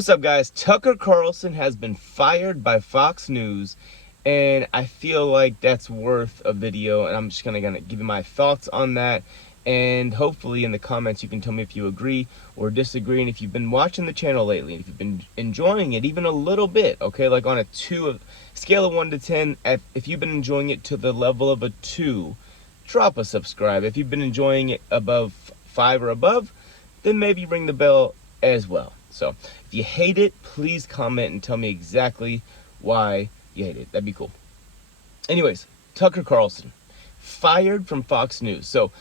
What's up, guys? Tucker Carlson has been fired by Fox News, and I feel like that's worth a video, and I'm just gonna give you my thoughts on that, and hopefully in the comments you can tell me if you agree or disagree, and if you've been watching the channel lately, if you've been enjoying it even a little bit, okay, like on a scale of 1 to 10, if you've been enjoying it to the level of a 2, drop a subscribe. If you've been enjoying it above 5 or above, then maybe ring the bell as well. So if you hate it, please comment and tell me exactly why you hate it. That'd be cool. Anyways, Tucker Carlson fired from Fox News. So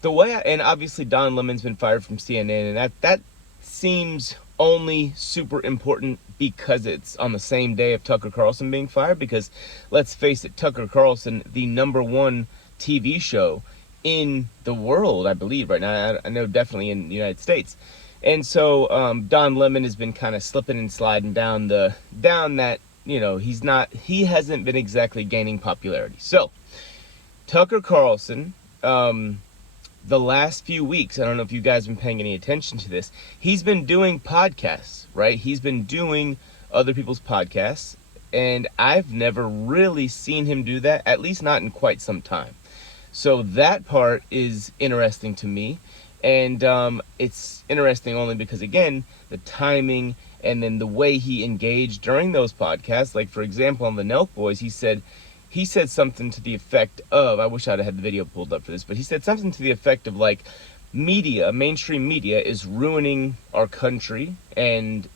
the way and obviously Don Lemon's been fired from CNN, and that seems only super important because it's on the same day of Tucker Carlson being fired, because let's face it, Tucker Carlson, the #1 TV show in the world, I believe right now, I know definitely in the United States. And so Don Lemon has been kind of slipping and sliding down that, he hasn't been exactly gaining popularity. So Tucker Carlson, the last few weeks, I don't know if you guys have been paying any attention to this, he's been doing podcasts, right? He's been doing other people's podcasts, and I've never really seen him do that, at least not in quite some time. So that part is interesting to me. And it's interesting only because, again, the timing and then the way he engaged during those podcasts. Like, for example, on the Nelk Boys, he said something to the effect of, I wish I'd had the video pulled up for this, but he said something to the effect of, like, mainstream media is ruining our country. And,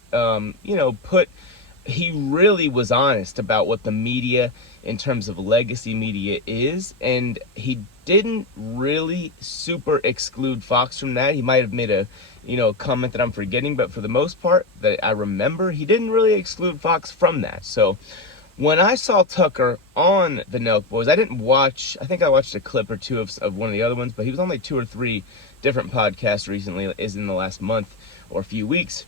he really was honest about what the media, in terms of legacy media, is, and he didn't really super exclude Fox from that. He might have made a comment that I'm forgetting, but for the most part that I remember, he didn't really exclude Fox from that. So when I saw Tucker on the Nelk Boys, I think I watched a clip or two of one of the other ones, but he was on like 2 or 3 different podcasts recently, is in the last month or a few weeks.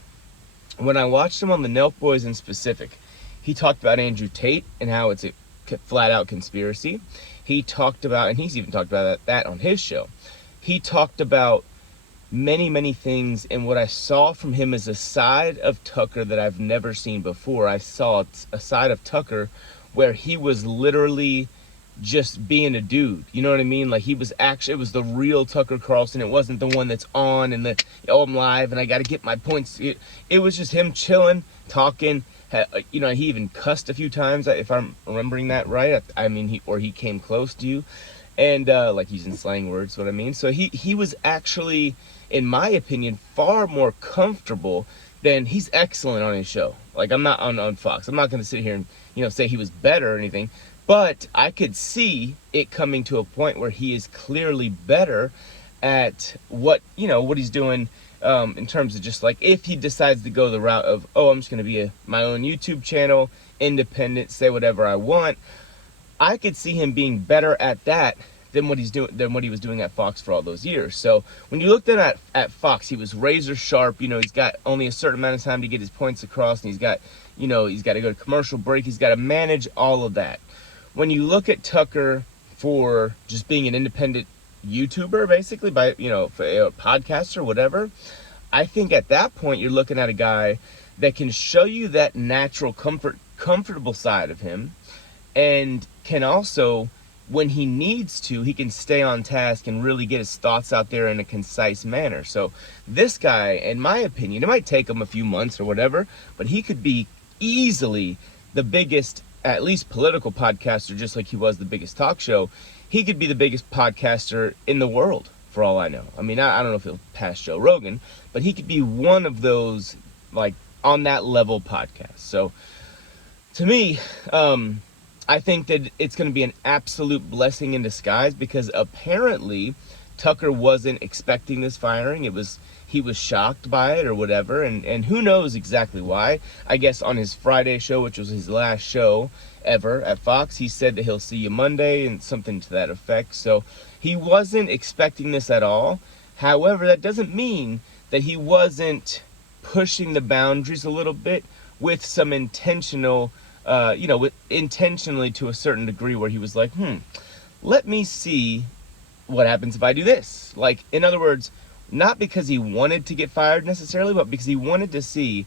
When I watched him on the Nelk Boys in specific, he talked about Andrew Tate and how it's a flat-out conspiracy. He talked about, and he's even talked about that on his show. He talked about many, many things, and what I saw from him is a side of Tucker that I've never seen before. I saw a side of Tucker where he was literally just being a dude, you know what I mean? Like, it was the real Tucker Carlson. It wasn't the one that's on and I'm live and I got to get my points. It was just him chilling, talking. He even cussed a few times, if I'm remembering that right. I mean, he came close to you, and like, using slang words, what I mean. So he was actually, in my opinion, far more comfortable than he's excellent on his show. Like, I'm not on Fox. I'm not going to sit here and say he was better or anything. But I could see it coming to a point where he is clearly better at what he's doing, in terms of just, like, if he decides to go the route of, I'm just going to be my own YouTube channel, independent, say whatever I want. I could see him being better at that than what he was doing at Fox for all those years. So when you looked at Fox, he was razor sharp. He's got only a certain amount of time to get his points across, and he's got to go to commercial break. He's got to manage all of that. When you look at Tucker for just being an independent YouTuber, basically, by a podcaster or whatever, I think at that point you're looking at a guy that can show you that natural comfortable side of him, and can also, when he needs to, he can stay on task and really get his thoughts out there in a concise manner. So this guy, in my opinion, it might take him a few months or whatever, but he could be easily the biggest, at least political podcaster, just like he was the biggest talk show. He could be the biggest podcaster in the world, for all I know. I mean, I don't know if he'll pass Joe Rogan, but he could be one of those, like, on that level podcasts. So to me, I think that it's going to be an absolute blessing in disguise, because apparently Tucker wasn't expecting this firing. He was shocked by it or whatever, and who knows exactly why. I guess on his Friday show, which was his last show ever at Fox, he said that he'll see you Monday, and something to that effect. So he wasn't expecting this at all. However, that doesn't mean that he wasn't pushing the boundaries a little bit with some intentionally to a certain degree, where he was like, let me see what happens if I do this. Like, in other words, not because he wanted to get fired necessarily, but because he wanted to see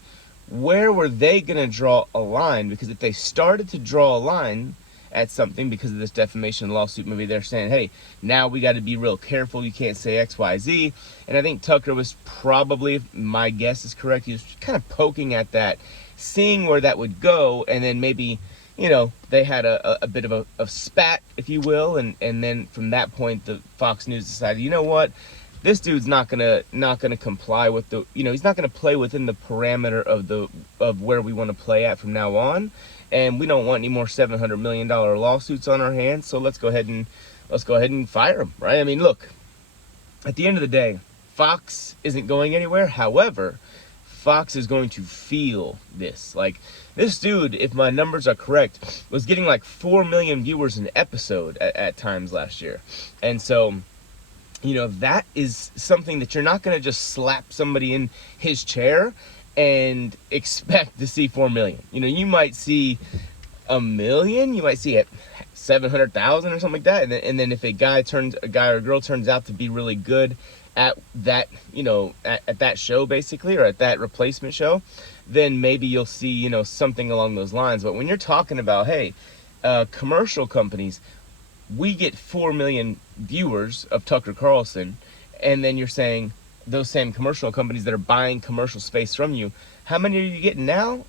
where were they going to draw a line? Because if they started to draw a line at something because of this defamation lawsuit, maybe they're saying, hey, now we got to be real careful. You can't say X, Y, Z. And I think Tucker was probably, if my guess is correct, he was kind of poking at that, seeing where that would go, and then maybe, they had a bit of a spat, if you will, and then from that point, the Fox News decided, you know what, this dude's not gonna comply with the, he's not gonna play within the parameter of where we want to play at from now on, and we don't want any more $700 million lawsuits on our hands. So let's go ahead and fire him, right? I mean, look, at the end of the day, Fox isn't going anywhere. However, Fox is going to feel this. Like, this dude, if my numbers are correct, was getting like 4 million viewers an episode at times last year, and so, that is something that you're not going to just slap somebody in his chair and expect to see 4 million. You might see 1 million, you might see it 700,000 or something like that. And then if a guy or a girl turns out to be really good at that, at that show basically, or at that replacement show, then maybe you'll see, something along those lines. But when you're talking about, hey, commercial companies, we get 4 million viewers of Tucker Carlson, and then you're saying those same commercial companies that are buying commercial space from you, how many are you getting now?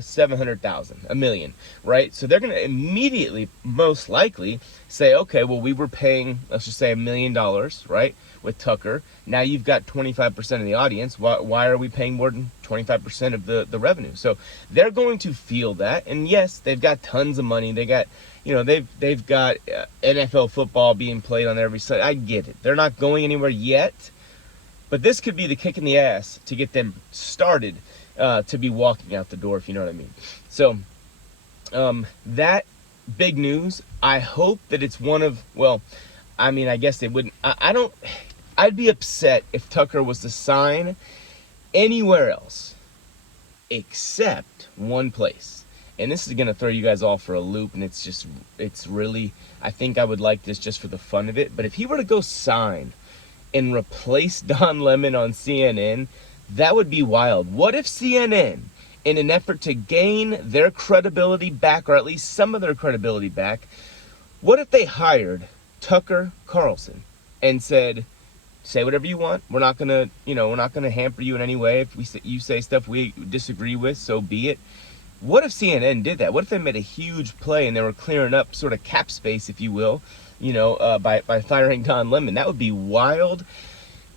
700,000, 1 million, right? So they're going to immediately, most likely, say, okay, well, we were paying, let's just say $1 million, right, with Tucker. Now you've got 25% of the audience. Why are we paying more than 25% of the revenue? So they're going to feel that. And yes, they've got tons of money. They got, they've got NFL football being played on every side. I get it. They're not going anywhere yet. But this could be the kick in the ass to get them started to be walking out the door, if you know what I mean. So that big news, I hope that it's one of, well, I mean, I guess they wouldn't. I'd be upset if Tucker was to sign anywhere else except one place. And this is going to throw you guys all for a loop, and it's really, I think I would like this just for the fun of it. But if he were to go sign and replace Don Lemon on CNN, that would be wild. What if CNN, in an effort to gain their credibility back, or at least some of their credibility back, what if they hired Tucker Carlson and said, say whatever you want. We're not gonna hamper you in any way. If you say stuff we disagree with, so be it. What if CNN did that? What if they made a huge play and they were clearing up sort of cap space, if you will, by firing Don Lemon? That would be wild.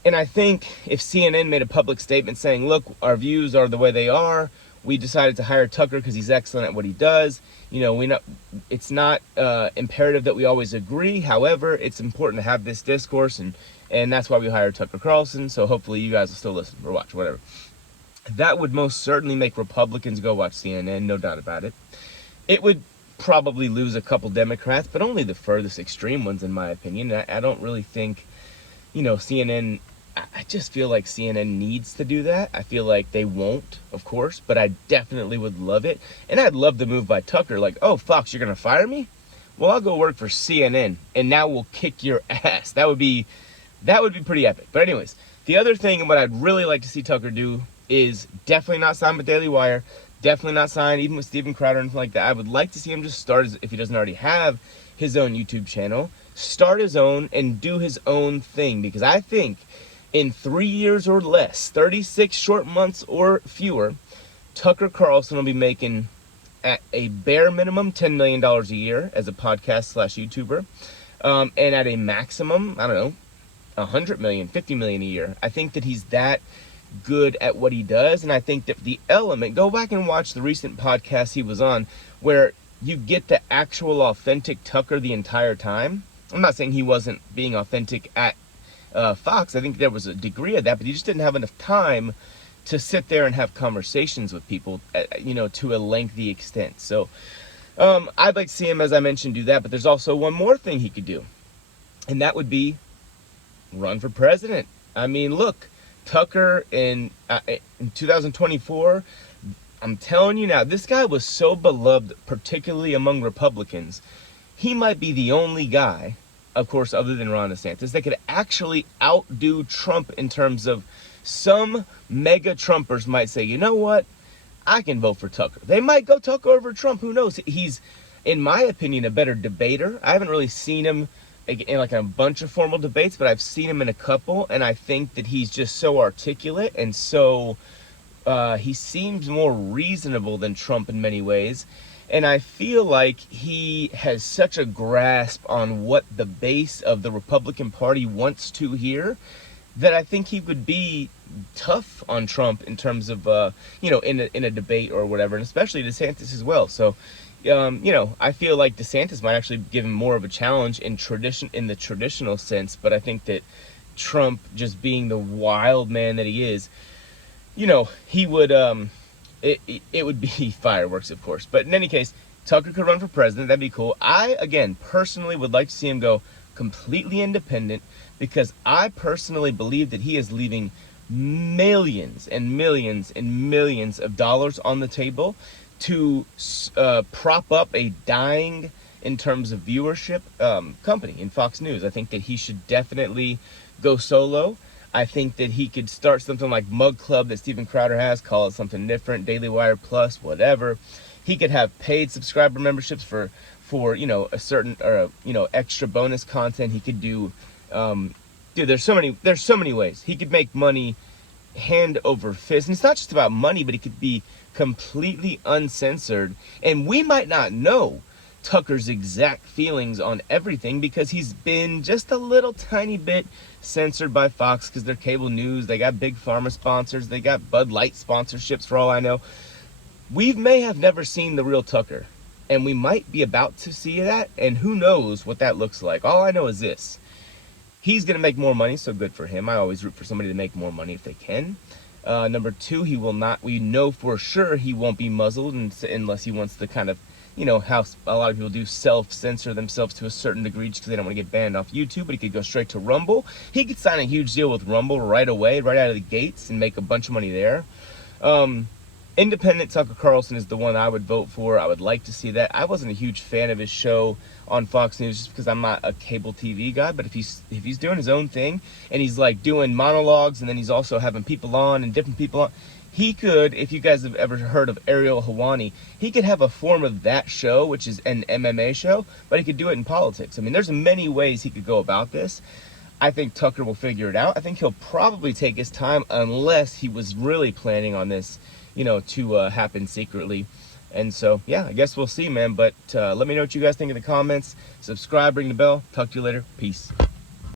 And I think if CNN made a public statement saying, look, our views are the way they are, we decided to hire Tucker because he's excellent at what he does. It's not imperative that we always agree. However, it's important to have this discourse, and that's why we hired Tucker Carlson. So hopefully you guys will still listen or watch, whatever. That would most certainly make Republicans go watch CNN, no doubt about it. It would probably lose a couple Democrats, but only the furthest extreme ones, in my opinion. I don't really think, CNN, I just feel like CNN needs to do that. I feel like they won't, of course, but I definitely would love it. And I'd love the move by Tucker, like, oh, Fox, you're going to fire me? Well, I'll go work for CNN, and now we'll kick your ass. That would be pretty epic. But anyways, the other thing, and what I'd really like to see Tucker do, is definitely not sign with Daily Wire, definitely not sign even with Steven Crowder or anything like that. I would like to see him just start, if he doesn't already have his own YouTube channel, start his own and do his own thing, because I think in 3 years or less, 36 short months or fewer, Tucker Carlson will be making at a bare minimum $10 million a year as a podcast / YouTuber, and at a maximum, I don't know, 100 million, 50 million a year. I think that he's that good at what he does, and I think that the element, go back and watch the recent podcast he was on, where you get the actual authentic Tucker the entire time. I'm not saying he wasn't being authentic at Fox. I think there was a degree of that, but he just didn't have enough time to sit there and have conversations with people, to a lengthy extent. So I'd like to see him, as I mentioned, do that. But there's also one more thing he could do, and that would be run for president. I mean, look, Tucker in 2024, I'm telling you now, this guy was so beloved, particularly among Republicans. He might be the only guy, of course, other than Ron DeSantis, that could actually outdo Trump in terms of, some mega Trumpers might say, you know what? I can vote for Tucker. They might go Tucker over Trump. Who knows? He's, in my opinion, a better debater. I haven't really seen him in like a bunch of formal debates, but I've seen him in a couple, and I think that he's just so articulate and so he seems more reasonable than Trump in many ways. And I feel like he has such a grasp on what the base of the Republican Party wants to hear that I think he would be tough on Trump in terms of, in a debate or whatever, and especially DeSantis as well. So, I feel like DeSantis might actually give him more of a challenge in the traditional sense, but I think that Trump, just being the wild man that he is, he would, it would be fireworks, of course. But in any case, Tucker could run for president. That'd be cool. I, again, personally would like to see him go completely independent, because I personally believe that he is leaving millions and millions and millions of dollars on the table to prop up a dying, in terms of viewership, company in Fox News. I think that he should definitely go solo. I think that he could start something like Mug Club that Steven Crowder has, call it something different, Daily Wire Plus, whatever. He could have paid subscriber memberships for a certain, or extra bonus content. He could do, there's so many ways he could make money hand over fist. And it's not just about money, but it could be completely uncensored, and we might not know Tucker's exact feelings on everything, because he's been just a little tiny bit censored by Fox, because they're cable news. They got big pharma sponsors. They got Bud Light sponsorships, for all I know. We may have never seen the real Tucker, and we might be about to see that, and who knows what that looks like. All I know is this: he's going to make more money, so good for him. I always root for somebody to make more money if they can. Number two, he will not, we know for sure he won't be muzzled unless he wants to kind of, how a lot of people do, self-censor themselves to a certain degree just because they don't want to get banned off YouTube. But he could go straight to Rumble. He could sign a huge deal with Rumble right away, right out of the gates, and make a bunch of money there. Independent Tucker Carlson is the one I would vote for. I would like to see that. I wasn't a huge fan of his show on Fox News just because I'm not a cable TV guy. But if he's doing his own thing, and he's like doing monologues, and then he's also having people on and different people on, he could, if you guys have ever heard of Ariel Helwani, he could have a form of that show, which is an MMA show, but he could do it in politics. I mean, there's many ways he could go about this. I think Tucker will figure it out. I think he'll probably take his time, unless he was really planning on this, to happen secretly. And so, yeah, I guess we'll see, man. But let me know what you guys think in the comments. Subscribe, ring the bell. Talk to you later. Peace.